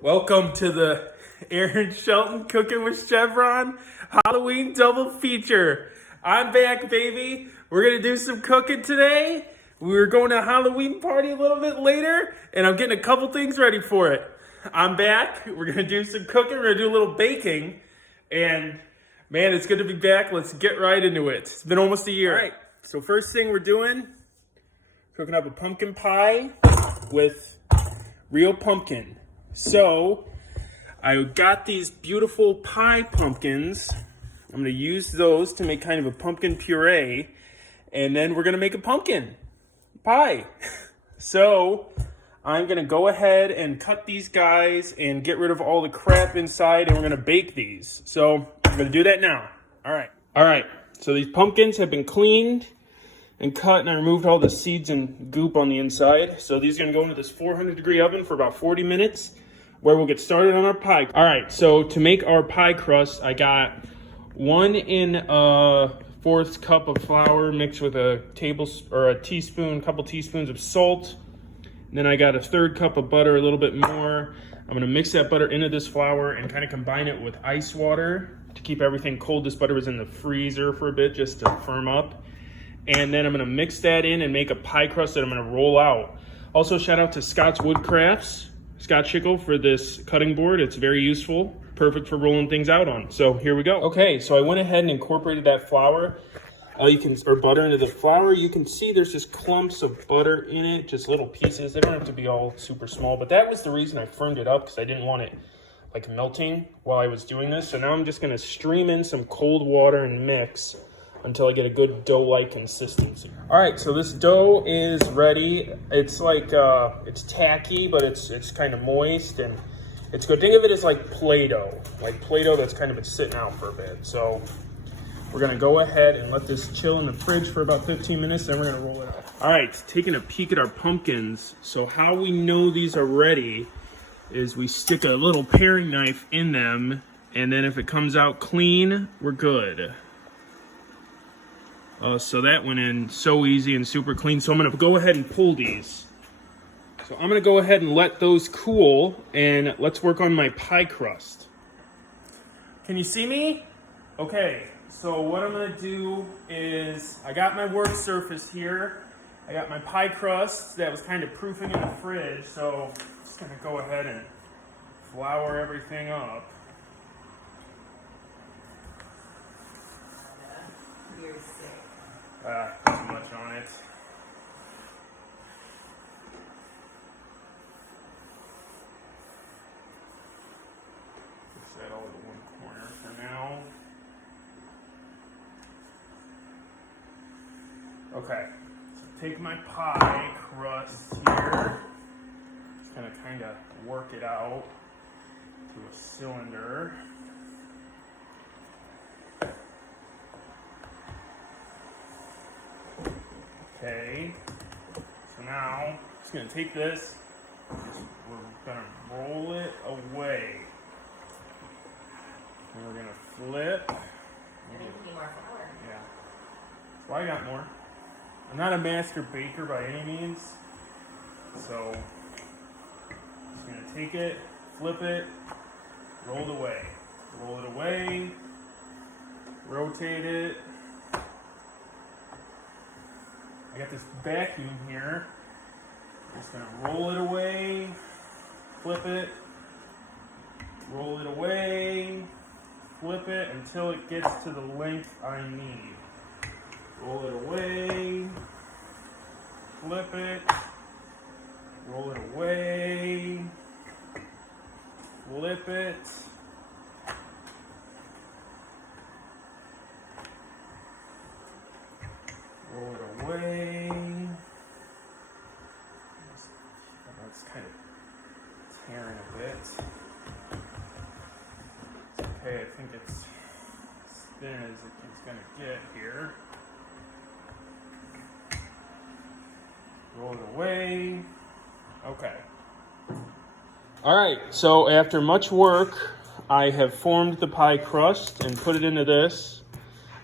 Welcome to the Aaron Shelton Cooking with Chevron Halloween double feature. I'm back, baby. We're gonna do some cooking today. We're going to a Halloween party a little bit later, and I'm getting a couple things ready for it. I'm back. We're gonna do some cooking. We're gonna do a little baking, and man, it's good to be back. Let's get right into it. It's been almost a year. All right. So first thing we're doing, cooking up a pumpkin pie with real pumpkin. So, I got these beautiful pie pumpkins. I'm going to use those to make kind of a pumpkin puree. And then we're going to make a pumpkin pie. So, I'm going to go ahead and cut these guys and get rid of all the crap inside. And we're going to bake these. So, I'm going to do that now. Alright, so these pumpkins have been cleaned and cut, and I removed all the seeds and goop on the inside. So these are going to go into this 400-degree oven for about 40 minutes, where we'll get started on our pie. All right, so to make our pie crust, I got 1 4th cup of flour mixed with a couple teaspoons of salt. And then I got a 1/3 cup of butter, a little bit more. I'm going to mix that butter into this flour and kind of combine it with ice water to keep everything cold. This butter was in the freezer for a bit just to firm up. And then I'm going to mix that in and make a pie crust that I'm going to roll out. Also, shout out to Scott's Woodcrafts, Scott Schickel, for this cutting board. It's very useful, perfect for rolling things out on. So here we go. Okay, so I went ahead and incorporated that flour, or butter into the flour. You can see there's just clumps of butter in it, just little pieces. They don't have to be all super small, but that was the reason I firmed it up, because I didn't want it like melting while I was doing this. So now I'm just going to stream in some cold water and mix until I get a good dough-like consistency. All right, so this dough is ready. It's like, it's tacky, but it's kind of moist, and it's good. Think of it as like Play-Doh that's kind of been sitting out for a bit. So we're gonna go ahead and let this chill in the fridge for about 15 minutes, then we're gonna roll it out. All right, taking a peek at our pumpkins. So how we know these are ready is we stick a little paring knife in them, and then if it comes out clean, we're good. So that went in so easy and super clean. So I'm going to go ahead and pull these. So I'm going to go ahead and let those cool, and let's work on my pie crust. Can you see me? Okay, so what I'm going to do is, I got my work surface here. I got my pie crust that was kind of proofing in the fridge. So I'm just going to go ahead and flour everything up. Too much on it. Push that all to one corner for now. Okay, so take my pie crust here. Just gonna kind of work it out to a cylinder. Okay, so now I'm just going to take this, we're going to roll it away, and we're going to flip. I need more flour. Yeah, so I got more. I'm not a master baker by any means, so I'm just going to take it, flip it, roll it away, rotate it. I got this vacuum here. I'm just gonna roll it away, flip it, roll it away, flip it until it gets to the length I need. Roll it away, flip it, roll it away, flip it. Roll it away. That's kind of tearing a bit. It's okay, I think it's as thin as it's going to get here. Roll it away. Okay. All right, so after much work, I have formed the pie crust and put it into this.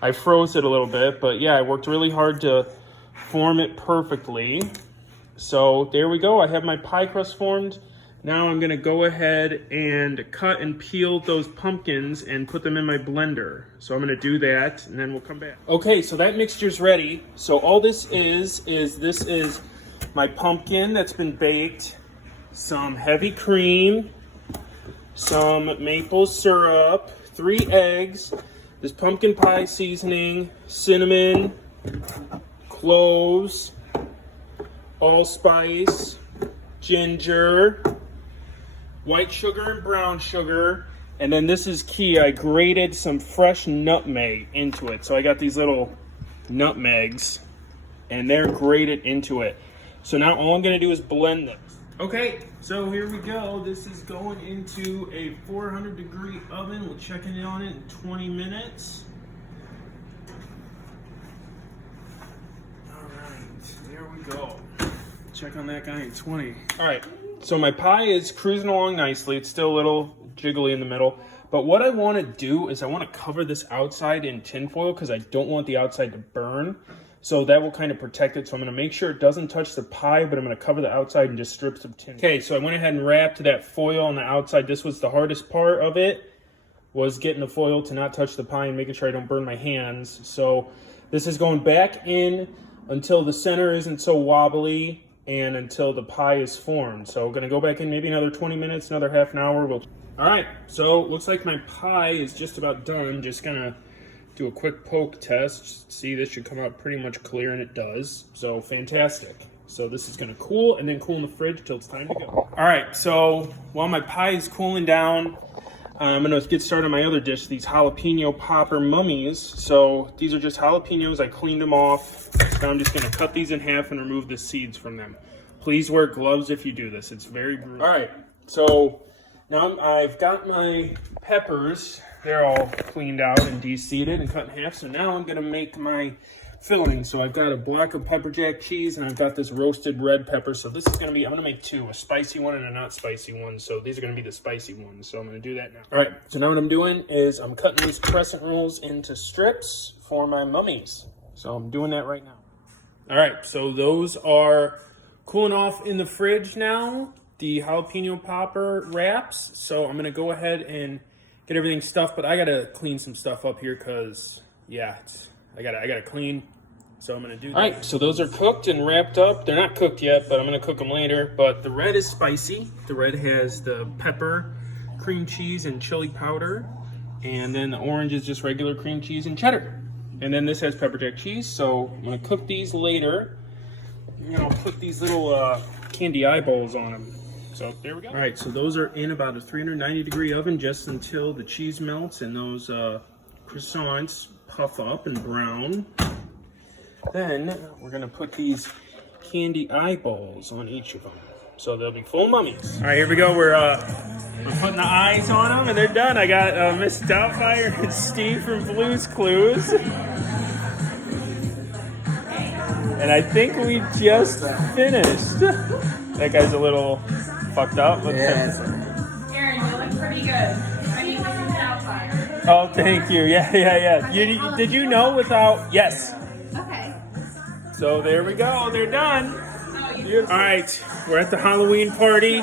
I froze it a little bit, but yeah, I worked really hard to form it perfectly. So there we go. I have my pie crust formed. Now I'm gonna go ahead and cut and peel those pumpkins and put them in my blender. So I'm gonna do that and then we'll come back. Okay, so that mixture's ready. So all this is my pumpkin that's been baked, some heavy cream, some maple syrup, 3 eggs, this pumpkin pie seasoning, cinnamon, cloves, allspice, ginger, white sugar and brown sugar, and then this is key. I grated some fresh nutmeg into it. So I got these little nutmegs, and they're grated into it. So now all I'm gonna do is blend this. Okay, so here we go. This is going into a 400-degree oven. We'll check in on it in 20 minutes. All right, there we go. Check on that guy in 20. All right, so my pie is cruising along nicely. It's still a little jiggly in the middle. But what I want to do is I want to cover this outside in tinfoil because I don't want the outside to burn. So that will kind of protect it. So I'm going to make sure it doesn't touch the pie, but I'm going to cover the outside in just strips of tin. Okay, so I went ahead and wrapped that foil on the outside. This was the hardest part of it, was getting the foil to not touch the pie and making sure I don't burn my hands. So this is going back in until the center isn't so wobbly and until the pie is formed. So we're going to go back in maybe another 20 minutes, another half an hour. All right, so looks like my pie is just about done. Just going to do a quick poke test. See, this should come out pretty much clear, and it does. So fantastic. So this is gonna cool and then cool in the fridge till it's time to go. All right, so while my pie is cooling down, I'm gonna get started on my other dish, these jalapeno popper mummies. So these are just jalapenos. I cleaned them off. Now I'm just gonna cut these in half and remove the seeds from them. Please wear gloves if you do this. It's very brutal. All right, so now I've got my peppers. They're all cleaned out and de-seeded and cut in half. So now I'm gonna make my filling. So I've got a block of pepper jack cheese and I've got this roasted red pepper. So this is gonna be, I'm gonna make 2, a spicy one and a not spicy one. So these are gonna be the spicy ones. So I'm gonna do that now. All right, so now what I'm doing is I'm cutting these crescent rolls into strips for my mummies. So I'm doing that right now. All right, so those are cooling off in the fridge now, the jalapeno popper wraps. So I'm gonna go ahead and get everything stuffed, but I gotta clean some stuff up here because, yeah, I gotta clean. So I'm gonna do that. All right, so those are cooked and wrapped up. They're not cooked yet, but I'm gonna cook them later. But the red is spicy. The red has the pepper, cream cheese, and chili powder. And then the orange is just regular cream cheese and cheddar. And then this has pepper jack cheese. So I'm gonna cook these later. And I'll put these little candy eyeballs on them. So there we go. All right, so those are in about a 390-degree oven just until the cheese melts and those croissants puff up and brown. Then we're gonna put these candy eyeballs on each of them. So they'll be full mummies. All right, here we go. We're putting the eyes on them and they're done. I got Miss Doubtfire and Steve from Blue's Clues. And I think we just finished. That guy's a little fucked up. Aaron, you look pretty good. I need some Doubtfire. Oh, thank you. Yeah. Did you know without... Yes. Okay. So there we go. They're done. All right. We're at the Halloween party.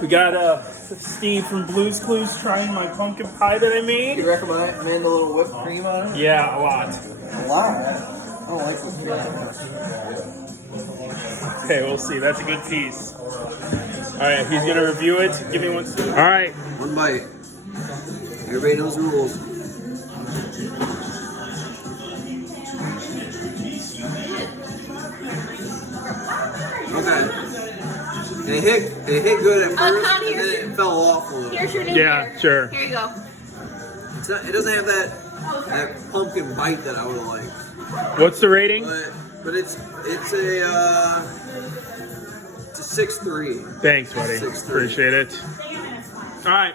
We got Steve from Blue's Clues trying my pumpkin pie that I made. You recommend a little whipped cream on it? Yeah, a lot. A lot? I don't like whipped cream. Okay, we'll see. That's a good piece. All right, he's going to review it. Give me one second. All right. One bite. Everybody knows the rules. Okay. It hit good at first, and then it fell off a little. Here's your new Yeah, beer. sure. Here you go. It doesn't have that pumpkin bite that I would have liked. What's the rating? But it's a 6.3. Thanks, buddy. 6.3. Appreciate it. All right.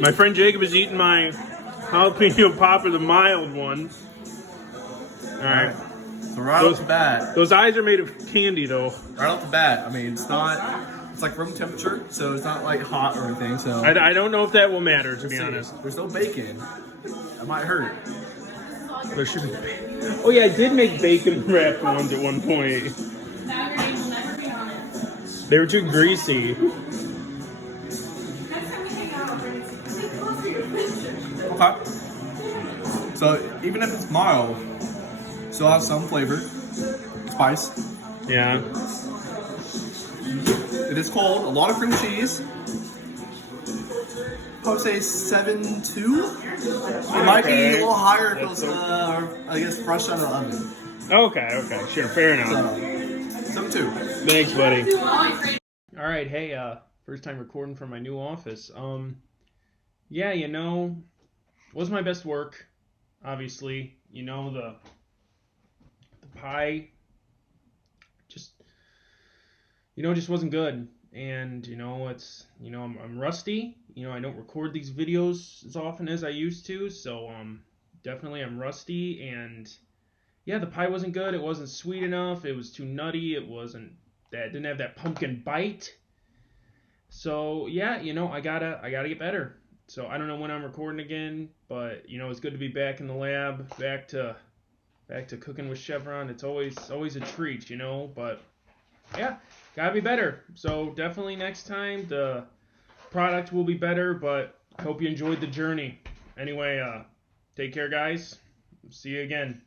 My friend Jacob is eating my jalapeno popper, the mild one. All right. So right off the bat, Those eyes are made of candy, though. right off the bat, I mean, it's like room temperature, so it's not like hot or anything. So I don't know if that will matter, to be see, honest. there's no bacon. That might hurt. There should be. Oh yeah, I did make bacon wrapped ones at one point. Now your name will never be on it. They were too greasy. Next time we hang out, I'll bring it to you. Sit close to your picture. Okay. So even if it's mild, still has some flavor, spice. Yeah. It is cold. A lot of cream cheese. I would say 7.2. It might be a little higher if it was, I guess, fresh out of the oven. Okay, sure, fair enough. So, 7.2. Thanks, buddy. All right, hey, first time recording from my new office. Yeah, was my best work, obviously. The pie just wasn't good. And, I'm rusty. I don't record these videos as often as I used to, so, definitely I'm rusty. And, yeah, the pie wasn't good. It wasn't sweet enough. It was too nutty. It didn't have that pumpkin bite. So, yeah, I gotta get better. So, I don't know when I'm recording again, but, it's good to be back in the lab, back to cooking with Chevron. It's always a treat, but, yeah, gotta be better. So definitely next time the product will be better, but I hope you enjoyed the journey. Anyway, take care, guys. See you again.